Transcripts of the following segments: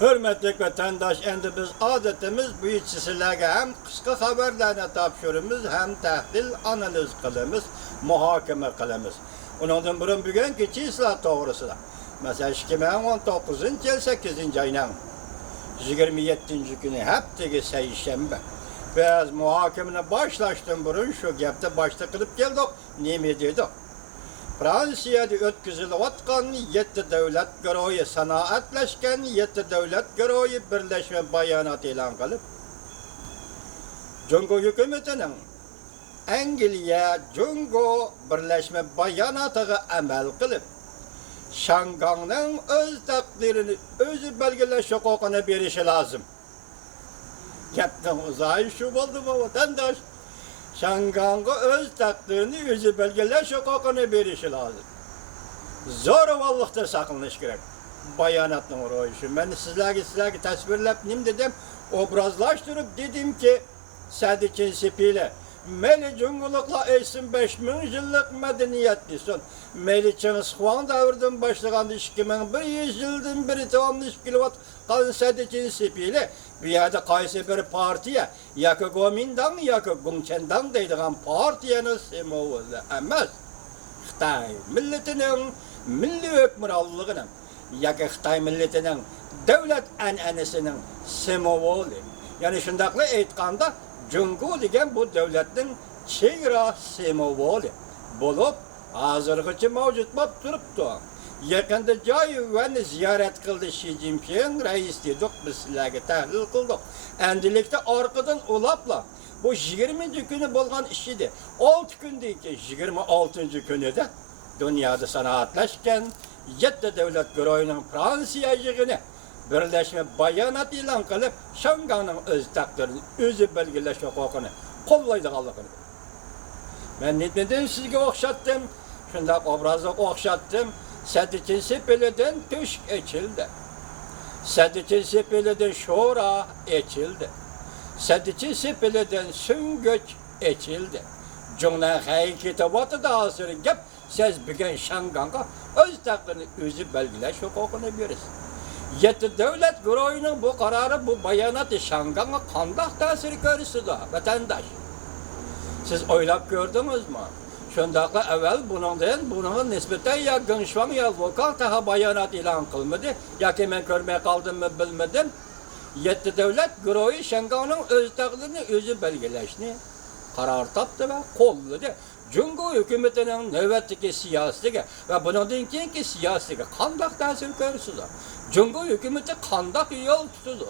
Hürmetli vatandaş, endi biz adetimiz bu sizlarga hem kısa haberlerine tapşırımız hem tahlil analiz kılımız, muhakeme kılımız. Ondan burun bugünkü çizgiler doğrusunda. Mesela 2019 yıl 8. ayının 27. günü hepteki seyşembe. Biz muhakemene başlaştım burun şu gapta başta kılıp geldik. Neme dedik? Fransiyada o'tkazilayotgan 7 davlat guruhi sanoatlashgan 7 davlat guruhi birlashma bayonot e'lon qilib, Jungo hukumatining Angliya Jungo birlashma bayonotiga amal qilib, Shanghayning o'z taqdirini o'zi belgilash huquqini berishi lozim. Gapning uzoyi shu bo'ldi bu vatandosh. Şangang'a öz takdirini özü belgeleş hukukunu verişi lazım. Zo'ravonlikda saqlanish kerak. Bayonotning ro'yishi. Men sizlarga tasvirlab nim dedim, obrazlashtirib dedim ki, Sadiqin Sepili Meli Cungulukla eysin 5000 yıllık medeniyetli son. Meli Çingizxon davridan başlagan 2100 yıldan beri tamamlashib kelayotgan qalan Sadiqin Sepili bu yerda qaysi bir partiya yoki Kuomintang yoki Gongchentang deydigan partiyaning semoli emas. Xitoy millatining milliy hukmronligining yoki Xitoy millatining davlat an'anasining semoli. Ya'ni shundaqla aytganda Jungo degan bu davlatning chegara semoli bo'lib, hozirgacha mavjud bo'lib turibdi. Yaqinda joyini ziyorat qildi Xi Jinping rais dedik, biz sizlarga tahlil qildik. Endilikda orqadan ulapla bu 20. kuni bo'lgan ish edi. 6 kundan keyin 26. kunida dunyoda sanoatlashgan 7 davlat guruhining Fransiya yig'ini birlashma bayonot e'lon qilib, Shanghayning o'z taqdirini o'zi belgilash huquqini qo'llaydiganligini. Men netmeden sizga o'xshatdim, shunday obrazga o'xshatdim. Sadiqin Sepili'den tüşk açıldı. Sadiqin Sepili'den şora açıldı. Sadiqin Sepili'den süngüç açıldı. Cumhuriyet hareketi batı da hasırı gep, siz bugün Şangay'a öz takdirini özü belgileş hukukunu verirsin. 7 devlet guruhinin bu kararı, bu bayanatı Şangay'a kandak tasiri görürsü da vatandaş. Siz oylap gördünüz mü? Şundaqla evvel bunun nispeten ya Gönşvan ya lokal taha bayanat ilan kılmadı. Ya ki ben görmeye kaldım mı bilmedim. 7 devlet guruhi Şangay'ın öz takdirini özü belgileşini karar taptı ve kolladı. Jungo hükümetinin nöbetdeki siyasetiga ve bundan keyinki siyasetiga kandak tasir görürsüz. Jungo hükümeti kandak yol tutudu.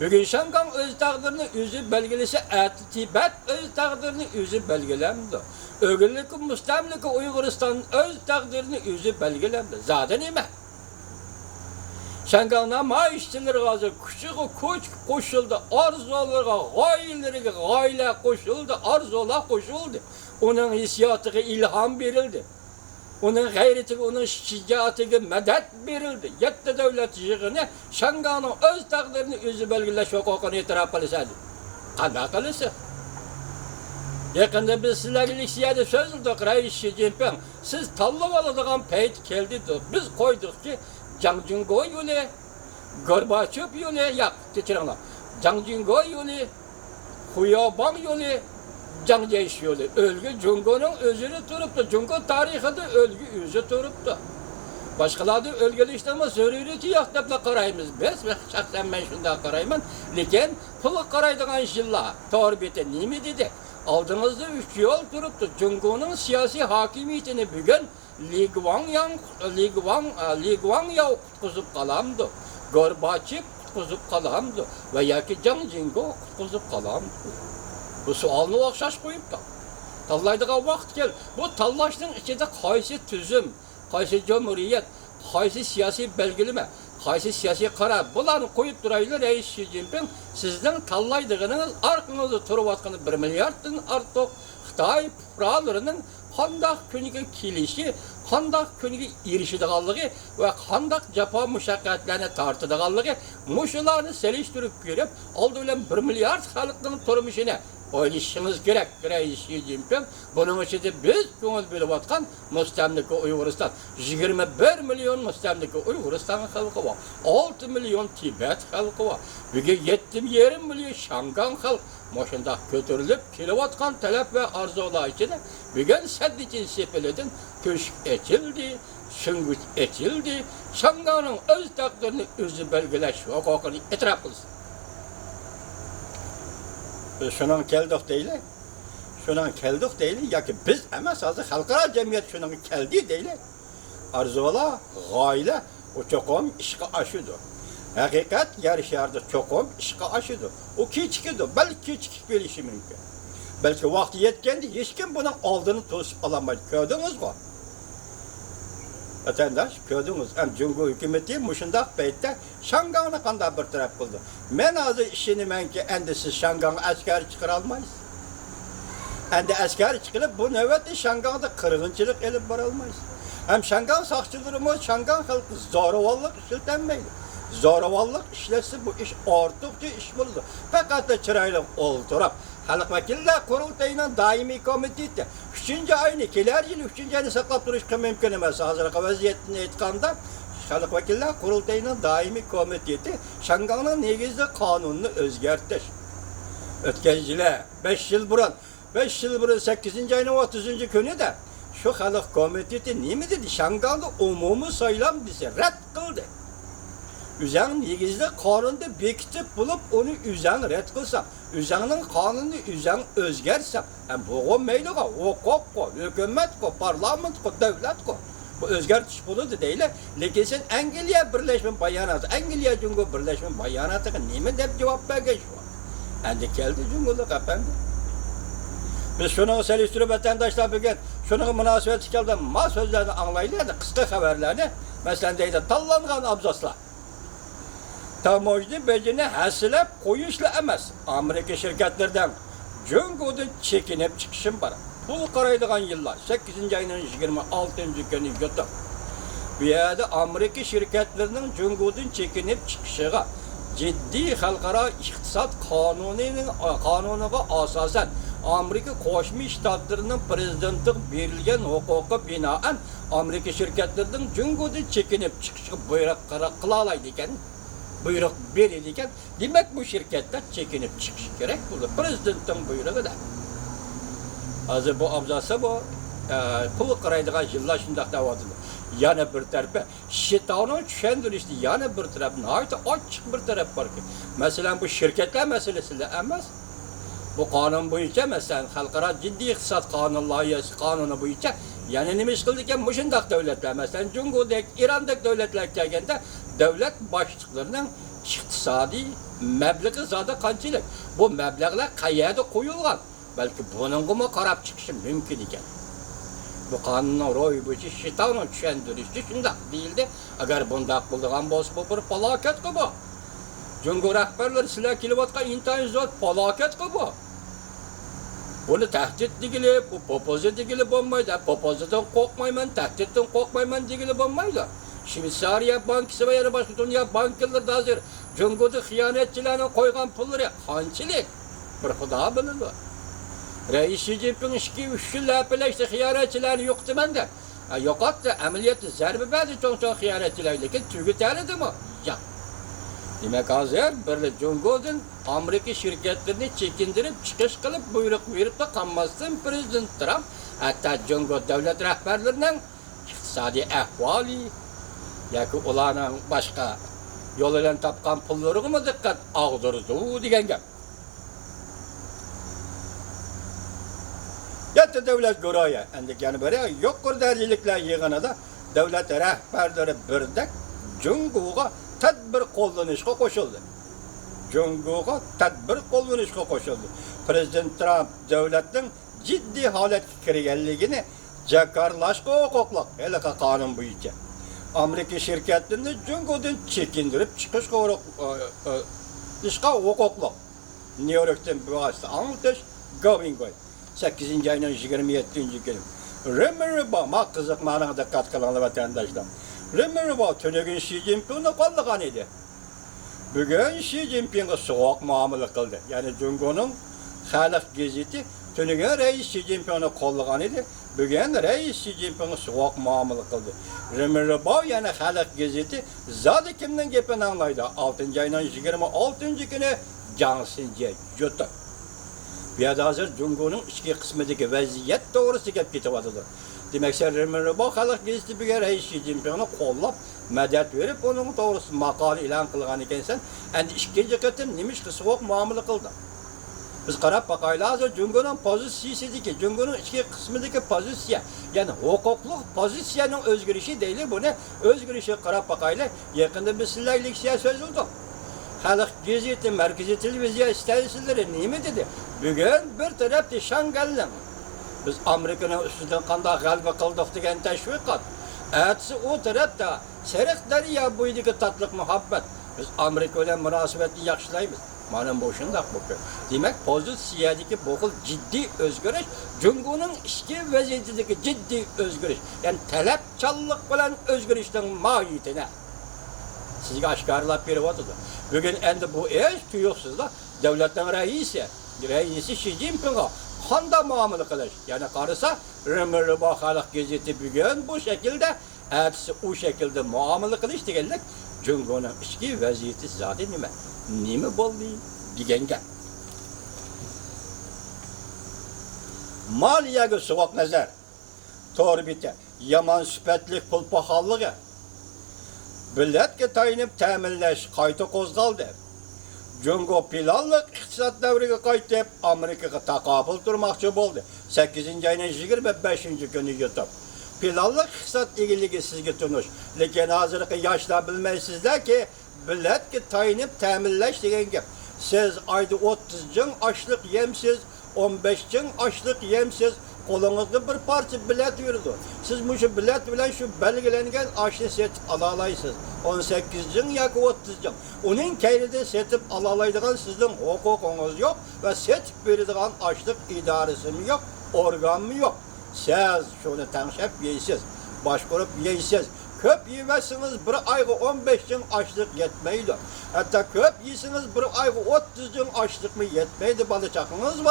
Bugün Şangay öz takdirini özü belgilese, Tibet öz takdirini özü belgilemdi. Ögünlük müstemlik Uyguristan'ın öz takdirini özü belgilemdi. Zaten nime? Şangay'na maaşçıları gazı küçük koç koşuldu, arzulara, gayle koşuldu, arzular koşuldu. Onun hissiyatına ilham verildi. Onun gayretine, onun şicaatine medet verildi. 7 devlet yığını Şangay'ın öz takdirini özü belgileş hukukunu itiraf kılsaydı. Kandak kılsa. Yakında biz sizlerle siyade söz aldık, Reis Xi Jinping. Siz tanlap alacağın peyt geldi. Biz koyduk ki Jiang Jungo yolu, Gorbachev yolu, yak, geçirenler. Jiang Jungo yolu, Huyabang yolu, Jiang Jieshi yolu. Ölgü Jungo'nun özünü turuptu. Jungo tarihinde ölgü özü turuptu. Başkaları ölgülü işlemi zürüriyeti yaktapla karayımız. Biz şahsen ben şunda karayımın. Lekin pulu karaydıgan yıllar torbeti nimi dedi? Aldığınızda 3 yol duruptu. Jungo'nun siyasi hakimiyetini bugün Li Guangya kutkuzup kalamdı. Gorbachev kutkuzup kalamdı. Ve yaki Jiang Jingo kutkuzup kalamdı. Bu sualını okşaş koyup da. Tallaydığa vakit gel. Bu tallaştığın içinde kaysi tüzüm, kaysi cumhuriyet, kaysi siyasi belgeleme, kaysi siyasi karar. Bunları koyup duraylı Reis Xi Jinping sizden tallaydığınız arkanızda turup atkanı 1 milyardın artık Xitay pıralarının kandak könüge kilişi, kandak könüge irişidiğallığı ve kandak capa müşakkatlarına tartıdığallığı muşularını seliştirip görüp aldı öyle 1 milyard halkının turmuşine Oylashimiz kerak. Reis Xi Jinping buning ichida biz ko'ngil berayotgan mustamlika Uyg'uriston 21 million mustamlika Uyg'uriston xalqi bor. 6 million Tibet xalqi bor. Bugun 7,5 million Shangang xalq moshunda ko'tarilib kelayotgan talab va orzular ichida bugun saddichi sepilidan ko'shik echildi, shunguch echildi. Shangangning o'z taqdirini o'zi belgilash huquqini e'tirof qilsin. Şunun keldik deyli. Şunun keldik deyli. Yoki biz emas, hozir xalqaro jamiyat şunun keldi deyli. Arzular, g'oyalar o cho'qim ishga oshidi. Haqiqat yer sharda cho'qim ishga oshidi. O kechikidi, balki kechikib kelishi mumkin. Balki vaqti yetganda hech kim buning oldini to'sib olmaydi. Ko'rdingizmi? Vatandaş, gördünüz, Cumhur hükümeti muşundaq paytda Şangangni qanday bir taraf qildi. Men hozir ishonamanki, endi siz Shangangga askar chiqara olmaysiz. Endi askar chiqilib, bu navbatda Shangangda qirg'inchilik elib bora olmaysiz. Ham Shangang soqchilarimiz Shangang xalqi zo'ravonlik ishlatmaydi. Zo'ravonlik ishlasa bu ish ortiqcha ish bo'ladi. Faqat chiroyli o'ltirib, Xalq vakillar qurultayining doimiy komiteti 3-oyni kelar yil 3-oyni saqlab turish mumkin emas. Hozirgi vaziyatni aytganda, Xalq vakillar qurultayining doimiy komiteti Shangangning negizida qonunni o'zgartirish. O'tgan yili 5 yil burun 8-oyning 30-kunida shu Xalq komiteti nima dedi? Shangangda umumiy saylam desa rad qildi. Üzəng negizdə qanunda bekitib bulub onu üzəng rədd qılsam, üzəngin qanunu üzəng özgərsəm, bu meyliğə, hukuk, hökumət, parlament, dövlət, bu özgərtiş buludu deyil. Lakin sen Angliya Birləşmə Bayanatı, Angliya Cumhur Birləşmə Bayanatı'na nemi deb cavab vergen şu an? Endi geldi Cumhurluq efendim. Biz şunu seliştirip vatandaşlar bugün, şunun münasebeti geldi, ma sözlerini anlayırlar, kısa haberlerini, mesela deydi, tallanğan abzaslar. Tamojni becini hasilab qo'yishla emas. Amerika shirkatlaridan Cumhurdan chekinib chiqishim bor. Pul qaraydigan yillar 8-oyning 26-kuni yotib. Bu yerda Amerika shirkatlarining Cumhurdan chekinib chiqishiga jiddiy xalqaro iqtisod qonuniga asosan Amerika Qo'shma Shtatlarining prezidentlik berilgan huquqqa binoan Amerika shirkatlarining Cumhurdan chekinib chiqishiga buyruq qila oladi ekan. Buyruq verilirken, demek bu şirketler çekinip çıkış gerek buldu. Prezidentin buyruğu da. Hazır bu abzası bu, pul qaraydigan yıllar şundaq davadılı. Yana bir tarafı, şeytanın düşendirişti, yana bir tarafı, nahayet açık bir taraf var ki. Mesela bu şirketler meselesiyle emas. Bu kanun boyunca mesela halkara ciddi iqtisad kanun layihasi kanunu boyunca yani nima ish qildikan mushundaq davlatlar mesela Cumhurdek, İrandek davlatlar kelganda davlat boshliqlarining iqtisodiy mablag'i zada qanchalik bu mablag'lar qayerda qo'yilgan balki buningga qarab chiqishi mumkin ekan. Bu qonunning ro'yi bo'yicha shaytonning tushundirishi shundaq deyildi. Agar bundaq bo'lgan bo'lsa bu bir falokat bu. Cumhur rahbarlari sizlar kelayotgan intayin zot falokat bu. Bunu tahdid degili, bu popozit degili bo'lmaydi. Popozitdan qo'rqmayman, tahdiddan qo'rqmayman degili bo'lmaydi. Shveysariya bankisi va yana boshqa dunyo bankalarida hozir Cumhurda xiyonatchilarning qo'ygan pullari qanchalik bir xudo biladi. Reis Xi Jinping 2-3 yil lapalashdi xiyonatchilarni yo'qtimanda. Yo'qotdi, amaliyotda zarba berdi cho'ng-cho'ng xiyonatchilarga, lekin tugataldimi? Yo'q. Demek hozir bir Cumhurdan Amerika şirketlerini çekindirip çıkış kılıp buyruq verip de qanmasdan Prezident Trump hatta Cumhur devlet rahbarlarının iqtisodiy ahvoli yoki ularning boshqa yo'l bilan topgan pullariga diqqat og'dirdi degan gap. Yatta davlat go'roya endi yana bir yuqori darajaliklar yig'inida davlat rahbarlari birdak Cumhurga tadbir qo'llanishga qo'shildi. Cumhurga tadbir qo'llanishga qo'shildi. Prezident Trump davlatning jiddiy holatga kirganligini jakarlashga huquqli haliqa qonun bo'yicha Amerika shirkatlarini Cumhurdan chekindirib chiqishga huquqli. New Yorkdan bu vosita anglatish going way 8-oyning 27-kuni. Remember ma qiziq ma'noga diqqat qilinglar vatandoshlar. Remember Tönegin Xi Jinping'ni qo'llagan edi. Bugun Xi Jinpingga so'q muomala qildi. Ya'ni Cumhurning Xalq gazeti tunigan Reis Xi Jinpingni qo'llagan edi. Bugun Reis Xi Jinping sovuq muomala qildi. Remirboy yana Xalq gazeti zodi kimning gapini anglaydi? 6-oyning 26-kuni Jiang Xinjiang yutdi. Bu yerda hozir Jungoning ichki qismidagi vaziyat to'g'risida gap ketyapti. Demak, Remirboy Xalq gazeti bugun Reis Xi Jinpingni qo'llab, madad berib, uning to'g'risida maqola e'lon qilgan ekansan. Endi ikkinchi qatim nima ish sovuq muomala qildi? Biz qarab bakaylar hozir Jungoning pozitsiyasidagi, Jungoning ichki qismidagi pozitsiya, ya'ni huquqli pozitsiyaning o'zgarishi deylik, buni o'zgarishi qarab bakaylar. Yaqinda biz sizlarga leksiya so'zildi. Xalq gazeti markaziy televiziya stansiyalari nima dedi? Bugun bir tarafda Shangallan biz Amerikaning ustidan qanday g'alaba qildik degan tashviqot. Atsi o tarafda Sariq daryo bo'yidagi tatliq muhabbat. Biz Amerika bilan munosabatni yaxshilaymiz. Mana bu shunday bo'ldi. Demak, pozitsiyadagi bu xil jiddiy o'zgarish Jungoning ichki vaziyatidagi jiddiy o'zgarish, ya'ni talabchanlik bilan o'zgarishning mohiyatini sizga oshkorlab beryapti. Bugun endi bu ish tuyuqsizlar davlatning raisi Xi Jinpingga qanday muomala qilish? Ya'ni qarasa, Remirboy Xalq gazeti bugun bu shaklda, atsi u shaklda muomala qilish deganlik Jungoning ichki vaziyati zodi nima? Nima bo'ldi deganga. Moliyaga sovuq nazar. To'g'ri bitta, yomon sifatli pul paxolligi. Millatga tayinib ta'minlash qayta qo'zg'aldi. Jungo planliq iqtisod davriga qaytib, Amerikaga taqobil turmoqchi bo'ldi. 8-oyning 25-kuni yutib. Planliq iqtisod egiligi sizga tunish, lekin hozirgi yoshlar bilmaysizlarki, millatga tayinib ta'minlash degan gap. Siz oyda 30 jing ochliq yemsiz, 15 jing ochliq yemsiz, qo'lingizda bir parcha bilet yurdi. Siz bu bilet bilan shu belgilangan oshni setib ola olaysiz. 18 jing yoki 30 jing. Uning kayrida setib ola oladigan sizning huquqingiz yo'q va setib beradigan ochliq idorasi yo'q, organmi yo'q. Siz shuni tanshab yeysiz, boshqarib yeysiz. Köp yemezsiniz bir ayga 15 jing açlık yetmeydi. Hatta köp yesiniz bir ayga 30 jing açlık mı yetmeydi, balı çakınız var.